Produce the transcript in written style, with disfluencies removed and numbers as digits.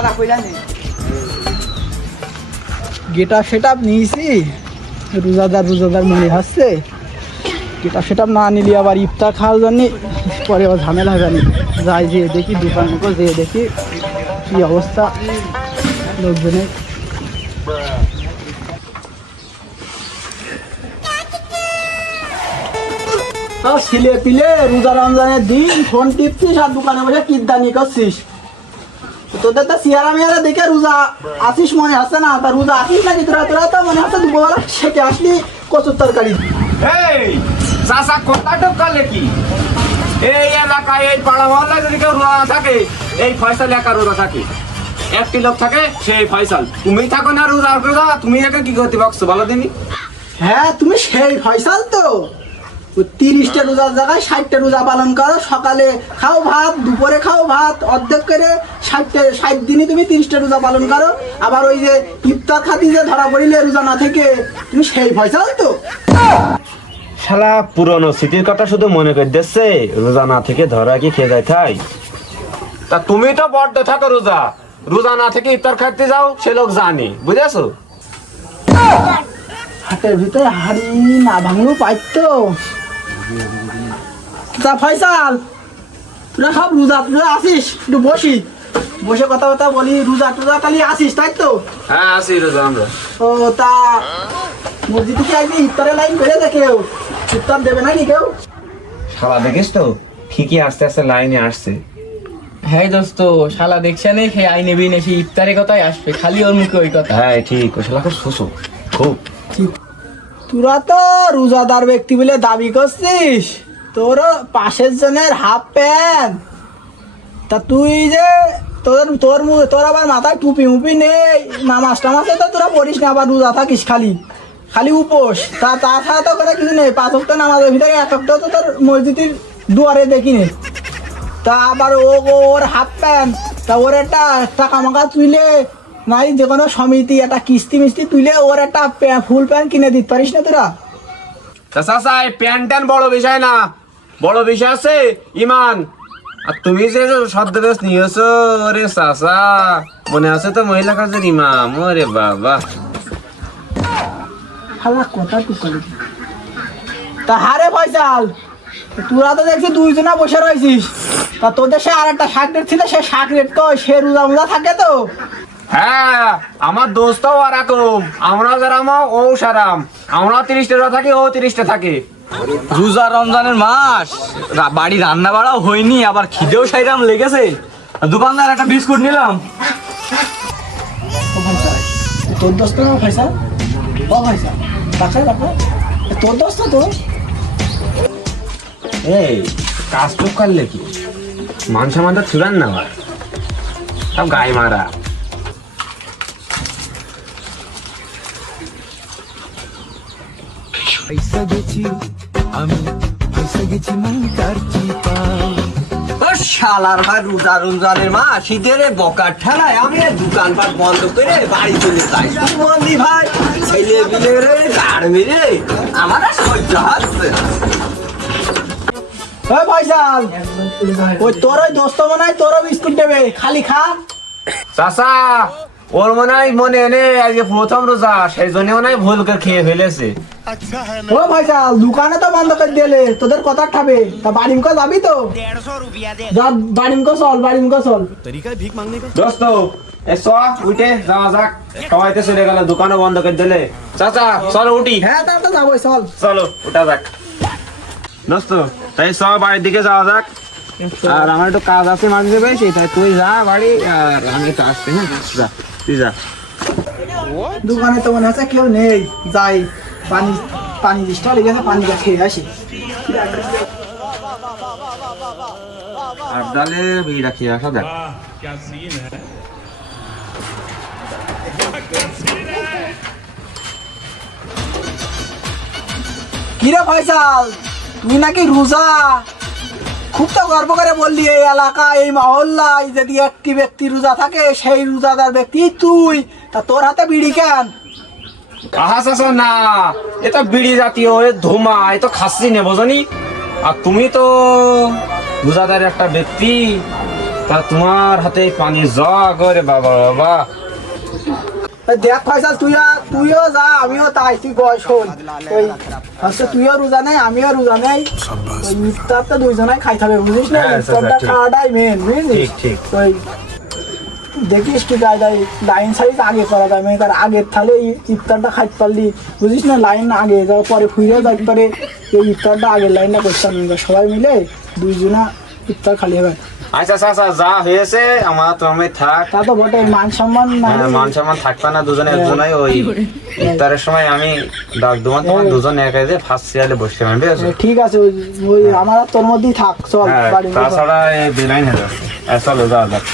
দাদা কইলা নে গেটা সেটআপ নিয়েছি রোজাদার মনে হচ্ছে গেটা সেটআপ না নিলে আবার ইফতার খাওয়ার জন্য পরে আবার ঝামেলা হবে না যাই যেয়ে দেখি দোকান করে যেয়ে দেখি কি অবস্থা লোকজনের ছিলে পিলে রোজা রমজানের দিন ফোন টিপছিস আর দোকানে বসে কিদ্দানি করছিস তোদের তো সিয়ারা মিয়ারা দেখে রোজা আসিস মনে হচ্ছে না তা রোজা আসিস নাকি তোরা তো মনে হচ্ছে দুপুরবেলা সেটে আসলি কচুর তরকারি চাষা কোথা ঢোকালে কি এই এলাকায় এই পাড়া মহল্লায় যদি কেউ রোজা থাকে এই ফয়সাল একা রোজা থাকে একটি লোক থাকে সেই ফয়সাল তুমি থাকো না রোজা তুমি একা কি করতে পারছো বলো দিনি হ্যাঁ তুমি সেই ফয়সাল তো 30টা রোজার জায়গায় 60টা রোজা পালন করো সকালে খাও ভাত দুপুরে খাও ভাত অর্ধেক করে 60 দিনই তুমি 30টা রোজা পালন করো আবার ওই যে ইফতার খাতি যে ধরা পড়িলে রোজা না থেকে তুমি সেই ফয়সাল তো শালা পুরনো স্মৃতির কথা শুধু মনে করে দিচ্ছে রোজা না থেকে ধরা কি খেয়ে যায় তাই তা তুমি তো বড্ড থাকো রোজা না থেকে ইফতার খাইতে যাও সে লোক জানি বুঝেছো হাটের ভিতরে হাড়ি না ভাঙলেও পাইতো তা ফয়সাল তোরা সব রোজা আসিস একটু বসে কথা বলি রোজা খালি আসিস তাই তো হ্যাঁ আসি রোজা আমরা ও তা মসজিদে কি আজকে ইফতারের লাইন করে কেউ ইফতার দেবে নাকি কেউ শালা দেখিস তো ঠিকই আস্তে আস্তে লাইনে আসছে হ্যাঁ দোস্ত শালা দেখছে নে সে আই নেবি না সে ইফতারের কথাই আসবে খালি ওর মুখে ওই কথা হ্যাঁ ঠিক ও শালা খুব সুসু খুব তোরা তো রোজাদার ব্যক্তি বলে দাবি করছিস তোর পাশের জনের হাফ প্যান্ট তা তুই যে তোর আবার মাথায় টুপি মুপি নেই নামাজ টামাজে তো তোরা পড়িস না আবার রোজা থাকিস খালি উপোস তাছাড়া তো করে কিছু নেই 5 ওয়াক্ত নামাজের ভিতরে 1 ওয়াক্ত তো তোর মসজিদের দুয়ারে দেখিনি তা আবার ওর হাফ প্যান্ট তা ওর একটা টাকা মাকা তুইলে নাই যে কোনো সমিতি একটা কিস্তি মিস্তি তুইলে ওর একটা ফুল প্যান্ট কিনে দিতে পারিস না তোরা তা চাচা এই প্যান্ট ট্যান বড় বিষয় না বড় বিষয় আছে ইমান আর তুমি যে সদ্যবেশ নিয়েছো রে চাচা মনে আছে তো মহিলা কাজের ইমাম ওরে বাবা হালা কথা টুকালি তা হারে ফয়সাল তোরা তো দেখছি দুইজনা বসে রয়েছিস তা তোদের সে আর একটা শাকরেট ছিল সে শাকরেট তো সে রোজা থাকে তো হ্যাঁ আমার দোস্তও ওরকম আমরা যারাম ও সারাম আমরা 30টা রোজা থাকি ও 30টা থাকে রোজা রমজানের মাস বাড়ি রান্না বাড়াও হয়নি আবার খিদেও সাইরাম লেগেছে দোকানদার একটা বিস্কুট নিলাম তোর দোস্ত না ফয়সাল ও ফয়সাল রাখা তোর দোস্ত তো এই কাজ টুক করলে কি মান সম্মানটা চুরান না ভাই সব গায়ে মারা শালার ভাই রোজা রমজানের মা শীতের বকার ঠেলায় আমি দোকানপাট বন্ধ করে বাড়ি চলে যাই বন্দি ভাই ছেলে মিলে রে গাড় মেরে আমার আর সহ্য হচ্ছে ফয়সাল ওই তোর ওই দোস্ত মনে হয় তোরও বিস্কুট দেবে খালি খা চাচা ওর মনে এনে আজকে প্রথম রোজা সেই জন্য মনে হয় ভুল করে খেয়ে ফেলেছে ও ফয়সাল দোকানে তো বন্ধ করে দিলে তোদের কথা খাবে তা বাড়িমকা যাবি তো 150 रुपया दे যা বাড়িমকা চল দোস্ত উঠে যাওয়া যাক সবাইতে চলে গেল দোকানও বন্ধ করে দিলে চাচা চলো উঠি হ্যাঁ তা তো যাবো চল চলো উঠা যাক দোস্ত তাই সব বাড়ির দিকে যাওয়া যাক আর আমার একটু কাজ আছে মাঝে বেশি তাই তুই যা বাড়ি আর আমি একটু আসছি হ্যাঁ যা তুই যা দোকানে তো মনে হচ্ছে কেউ নেই যাই পানি স্টল লেগেছে পানিটা খেয়ে আসি আর ডালে ভিড় রাখিয়ে আসা যাক কিরে ফয়সাল তুই নাকি রোজা খুব তো গর্ব করে বললি এই এলাকা এই মহল্লায় যদি একটি ব্যক্তি রোজা থাকে সেই রোজাদার ব্যক্তি তুই তা তোর হাতে বিড়ি কেন না এটা বিড়ি জাতীয় ধুমা এ তো খাচ্ছি নে বোঝনি আর তুমি তো রোজাদার একটা ব্যক্তি তা তোমার হাতে এই পানি জগ রে বাবা বাবা। দেখ ফয়সাল তুইও যা আমিও তাই, তুই বয়স হল ওই হচ্ছে তুইও রোজা নেই আমিও রোজা নেই, ওই ইফতারটা দুইজনাই খাইতে হবে বুঝিস না, হ্যাঁ, ইফতারটা ঠিক। খাওয়াটাই মেন বুঝলিস। ঠিক, ঠিক। ওই দেখিস কি লাইন সাইজ আগে করা যায়, মানে তার আগের থালে ইফতারটা খাইতে পারলি বুঝিস না, লাইন আগে যাওয়ার পরে ফুইরে যাইতে পারে, এই ইফতারটা আগের লাইনটা করতাম সবাই মিলে দুইজনা ইফতার খালি হবে। আচ্ছা চাচা যা হয়েছে আমার তুমি থাক। তা তো বটে, মান সম্মান না হ্যাঁ, মান সম্মান থাকবে না, দুজনে একজনই ওই ইফতারের সময় আমি ডাক দেবো, তোমার দুজন একা যে ফার্স্ট চেয়ারে বসতে পারবে। ঠিক আছে, ওই আমার আর তোর মধ্যেই থাক, চল হ্যাঁ, বাড়ি তাছাড়া এই বেলাইন হয়ে যাচ্ছে। চলো যাওয়া যাক।